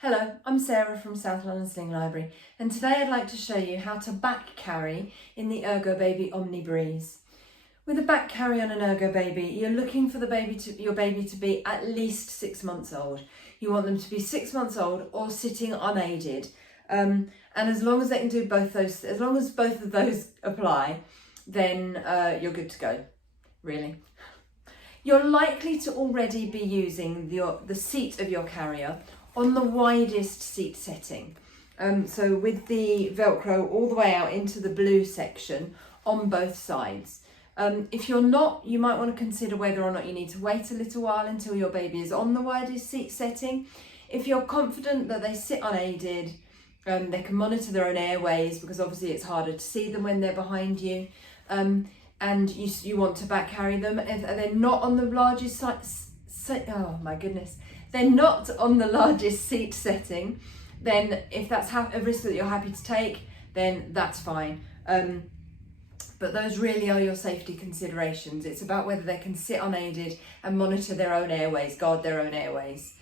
Hello, I'm Sarah from South London Sling Library, and today I'd like to show you how to back carry in the ErgoBaby Omni Breeze. With a back carry on an ErgoBaby, you're looking for your baby to be at least 6 months old. You want them to be 6 months old or sitting unaided. And as long as they can do both those, as long as both of those apply, then you're good to go, really. You're likely to already be using the seat of your carrier on the widest seat setting. So with the Velcro all the way out into the blue section on both sides. If you're not, you might want to consider whether or not you need to wait a little while until your baby is on the widest seat setting. If you're confident that they sit unaided, they can monitor their own airways, because obviously it's harder to see them when they're behind you, and you want to back carry them, if they're not on the largest they're not on the largest seat setting, then if that's a risk that you're happy to take, then that's fine. But those really are your safety considerations. It's about whether they can sit unaided and monitor their own airways, guard their own airways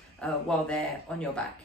while they're on your back.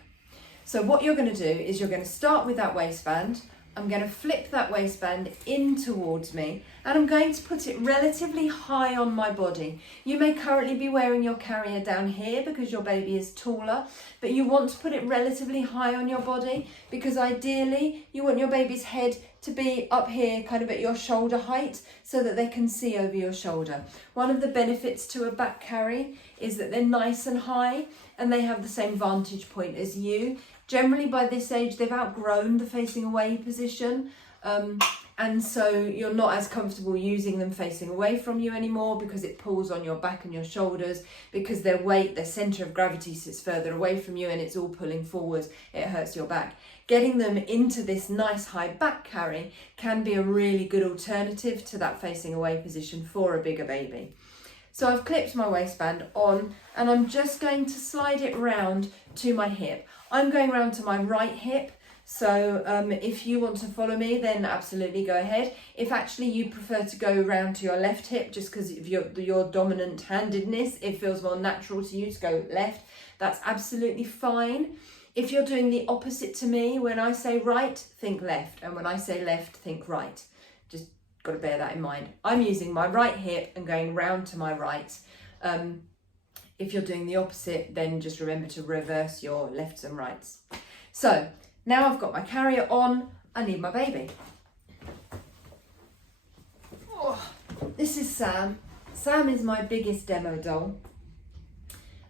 So what you're going to do is you're going to start with that waistband. I'm going to flip that waistband in towards me, and I'm going to put it relatively high on my body. You may currently be wearing your carrier down here because your baby is taller, but you want to put it relatively high on your body because ideally you want your baby's head to be up here, kind of at your shoulder height, so that they can see over your shoulder. One of the benefits to a back carry is that they're nice and high and they have the same vantage point as you. Generally by this age they've outgrown the facing away position, and so you're not as comfortable using them facing away from you anymore because it pulls on your back and your shoulders, because their weight, their centre of gravity sits further away from you and it's all pulling forward. It hurts your back. Getting them into this nice high back carry can be a really good alternative to that facing away position for a bigger baby. So I've clipped my waistband on and I'm just going to slide it round to my hip. I'm going round to my right hip, so if you want to follow me, then absolutely go ahead. If actually you prefer to go round to your left hip just because of your dominant handedness, it feels more natural to you to go left, that's absolutely fine. If you're doing the opposite to me, when I say right, think left, and when I say left, think right. Just got to bear that in mind. I'm using my right hip and going round to my right. If you're doing the opposite, then just remember to reverse your lefts and rights. So now I've got my carrier on, I need my baby. Oh, this is Sam. Sam is my biggest demo doll.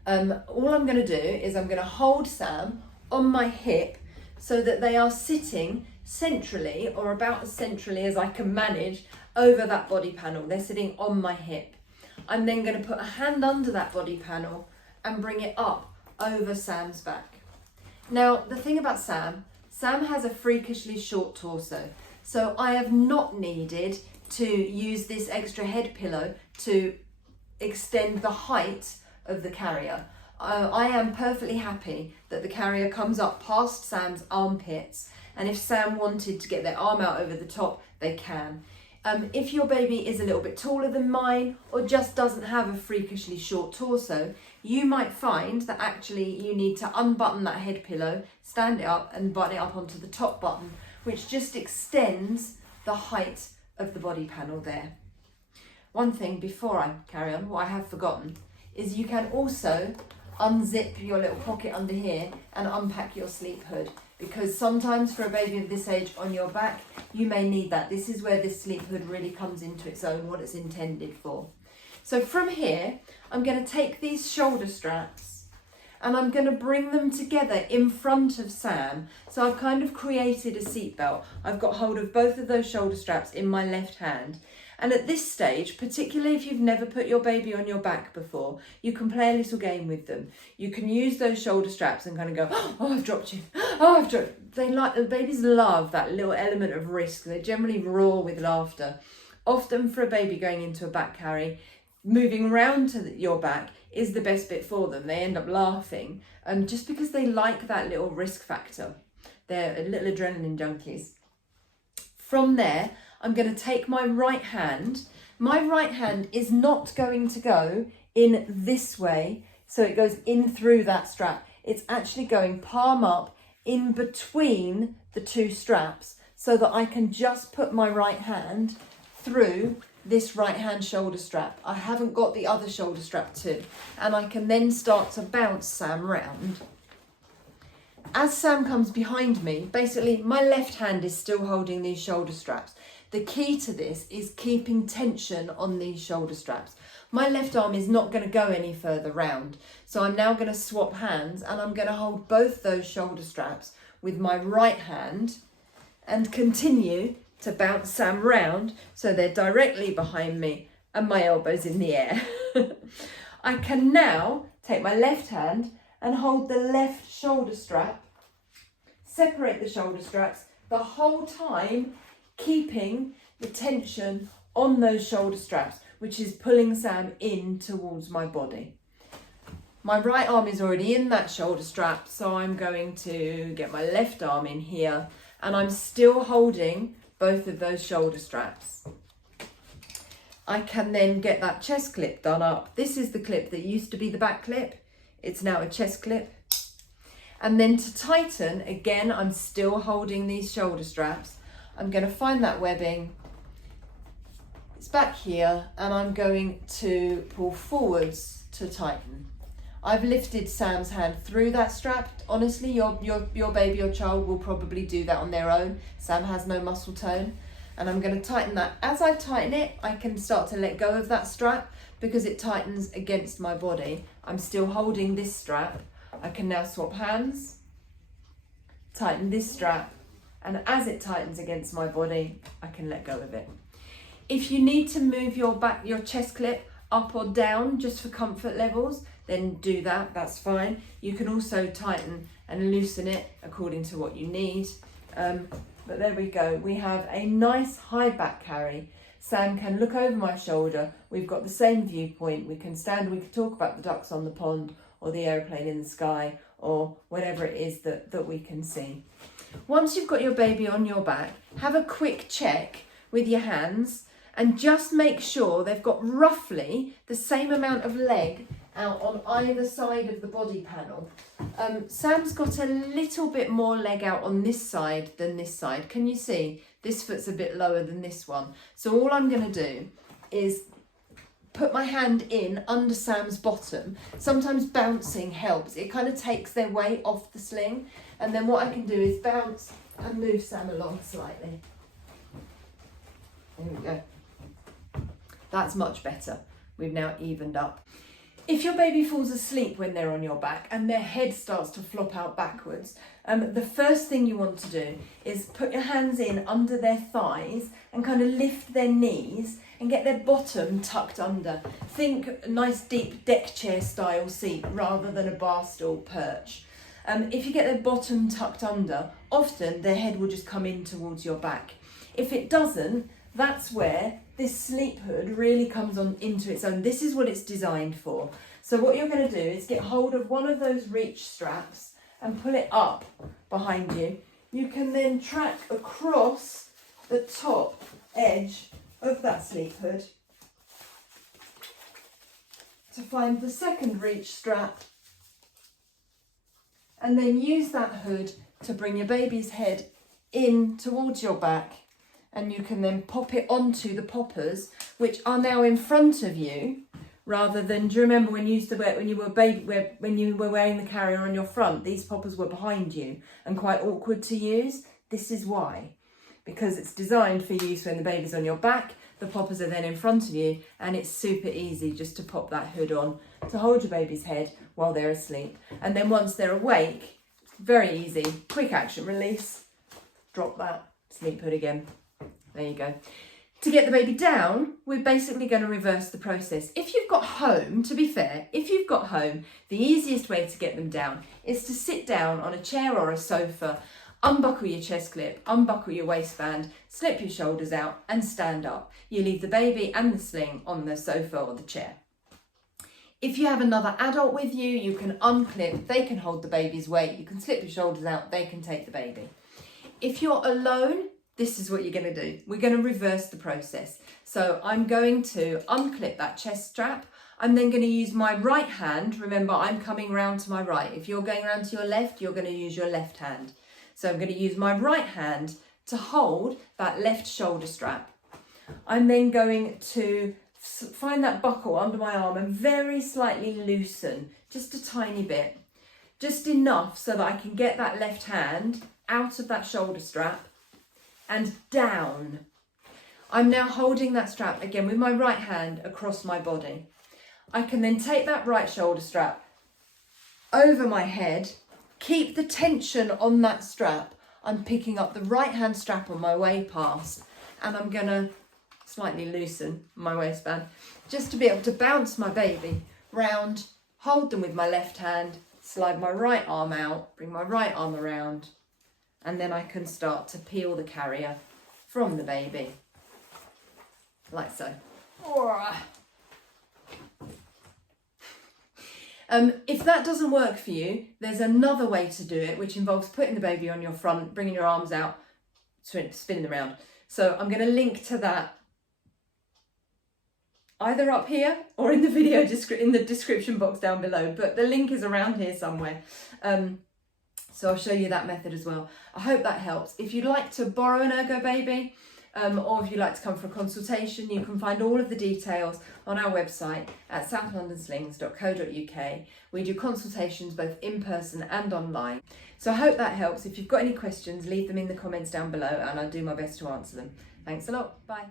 All I'm going to do is I'm going to hold Sam on my hip so that they are sitting centrally, or about as centrally as I can manage, over that body panel. They're sitting on my hip. I'm then going to put a hand under that body panel and bring it up over Sam's back. Now, the thing about Sam has a freakishly short torso, so I have not needed to use this extra head pillow to extend the height of the carrier. I am perfectly happy that the carrier comes up past Sam's armpits, and if Sam wanted to get their arm out over the top, they can. If your baby is a little bit taller than mine or just doesn't have a freakishly short torso, you might find that actually you need to unbutton that head pillow, stand it up and button it up onto the top button, which just extends the height of the body panel there. One thing before I carry on, what I have forgotten, is you can also unzip your little pocket under here and unpack your sleep hood, because sometimes for a baby of this age on your back, you may need that. This is where this sleep hood really comes into its own, what it's intended for. So from here, I'm going to take these shoulder straps and I'm going to bring them together in front of Sam. So I've kind of created a seat belt. I've got hold of both of those shoulder straps in my left hand. And at this stage, particularly if you've never put your baby on your back before, you can play a little game with them. You can use those shoulder straps and kind of go, oh, I've dropped you. Oh, I've dropped. The babies love that little element of risk. They generally roar with laughter. Often for a baby going into a back carry, moving round to your back is the best bit for them. They end up laughing, just because they like that little risk factor. They're little adrenaline junkies. From there, I'm going to take my right hand. My right hand is not going to go in this way, so it goes in through that strap. it's actually going palm up in between the two straps so that I can just put my right hand through this right hand shoulder strap. I haven't got the other shoulder strap too, and I can then start to bounce Sam round. As Sam comes behind me, basically my left hand is still holding these shoulder straps. The key to this is keeping tension on these shoulder straps. My left arm is not going to go any further round, so I'm now going to swap hands and I'm going to hold both those shoulder straps with my right hand and continue to bounce Sam round so they're directly behind me and my elbows in the air. I can now take my left hand and hold the left shoulder strap, separate the shoulder straps, the whole time keeping the tension on those shoulder straps, which is pulling Sam in towards my body. My right arm is already in that shoulder strap, so I'm going to get my left arm in here, and I'm still holding both of those shoulder straps. I can then get that chest clip done up. This is the clip that used to be the back clip. It's now a chest clip. And then to tighten, again, I'm still holding these shoulder straps. I'm going to find that webbing. It's back here, and I'm going to pull forwards to tighten. I've lifted Sam's hand through that strap. Honestly, your baby or child will probably do that on their own. Sam has no muscle tone. And I'm going to tighten that. As I tighten it, I can start to let go of that strap because it tightens against my body. I'm still holding this strap. I can now swap hands, tighten this strap, and as it tightens against my body, I can let go of it. If you need to move your chest clip up or down just for comfort levels, then do that, that's fine. You can also tighten and loosen it according to what you need. But there we go, we have a nice high back carry. Sam can look over my shoulder, we've got the same viewpoint, we can stand, we can talk about the ducks on the pond or the aeroplane in the sky or whatever it is that we can see. Once you've got your baby on your back, have a quick check with your hands and just make sure they've got roughly the same amount of leg out on either side of the body panel. Sam's got a little bit more leg out on this side than this side. Can you see? This foot's a bit lower than this one. So all I'm going to do is put my hand in under Sam's bottom. Sometimes bouncing helps. It kind of takes their weight off the sling. And then what I can do is bounce and move Sam along slightly. There we go. That's much better. We've now evened up. If your baby falls asleep when they're on your back and their head starts to flop out backwards, the first thing you want to do is put your hands in under their thighs and kind of lift their knees and get their bottom tucked under. Think a nice deep deck chair style seat rather than a bar stool perch. If you get their bottom tucked under, often their head will just come in towards your back. If it doesn't, that's where this sleep hood really comes on into its own. This is what it's designed for. So what you're going to do is get hold of one of those reach straps and pull it up behind you. You can then track across the top edge of that sleep hood to find the second reach strap, and then use that hood to bring your baby's head in towards your back, and you can then pop it onto the poppers, which are now in front of you, rather than, do you remember when you used to wear, when you were wearing the carrier on your front, these poppers were behind you and quite awkward to use? This is why. Because it's designed for use when the baby's on your back, the poppers are then in front of you, and it's super easy just to pop that hood on to hold your baby's head while they're asleep. And then once they're awake, very easy, quick action release, drop that sleep hood again. There you go. To get the baby down, we're basically going to reverse the process. If you've got home, to be fair, if you've got home, the easiest way to get them down is to sit down on a chair or a sofa, unbuckle your chest clip, unbuckle your waistband, slip your shoulders out and stand up. You leave the baby and the sling on the sofa or the chair. If you have another adult with you, you can unclip, they can hold the baby's weight, you can slip your shoulders out, they can take the baby. If you're alone, this is what you're going to do. We're going to reverse the process. So I'm going to unclip that chest strap. I'm then going to use my right hand. Remember, I'm coming round to my right. If you're going around to your left, you're going to use your left hand. So I'm going to use my right hand to hold that left shoulder strap. I'm then going to find that buckle under my arm and very slightly loosen, just a tiny bit, just enough so that I can get that left hand out of that shoulder strap and down. I'm now holding that strap again with my right hand across my body. I can then take that right shoulder strap over my head, keep the tension on that strap. I'm picking up the right hand strap on my way past, and I'm gonna slightly loosen my waistband just to be able to bounce my baby round, hold them with my left hand, slide my right arm out, bring my right arm around, and then I can start to peel the carrier from the baby, like so. If that doesn't work for you, there's another way to do it, which involves putting the baby on your front, bringing your arms out, spinning around. So I'm going to link to that either up here or in the video in the description box down below, but the link is around here somewhere. So I'll show you that method as well. I hope that helps. If you'd like to borrow an ErgoBaby, or if you'd like to come for a consultation, you can find all of the details on our website at southlondonslings.co.uk. We do consultations both in person and online. So I hope that helps. If you've got any questions, leave them in the comments down below and I'll do my best to answer them. Thanks a lot. Bye.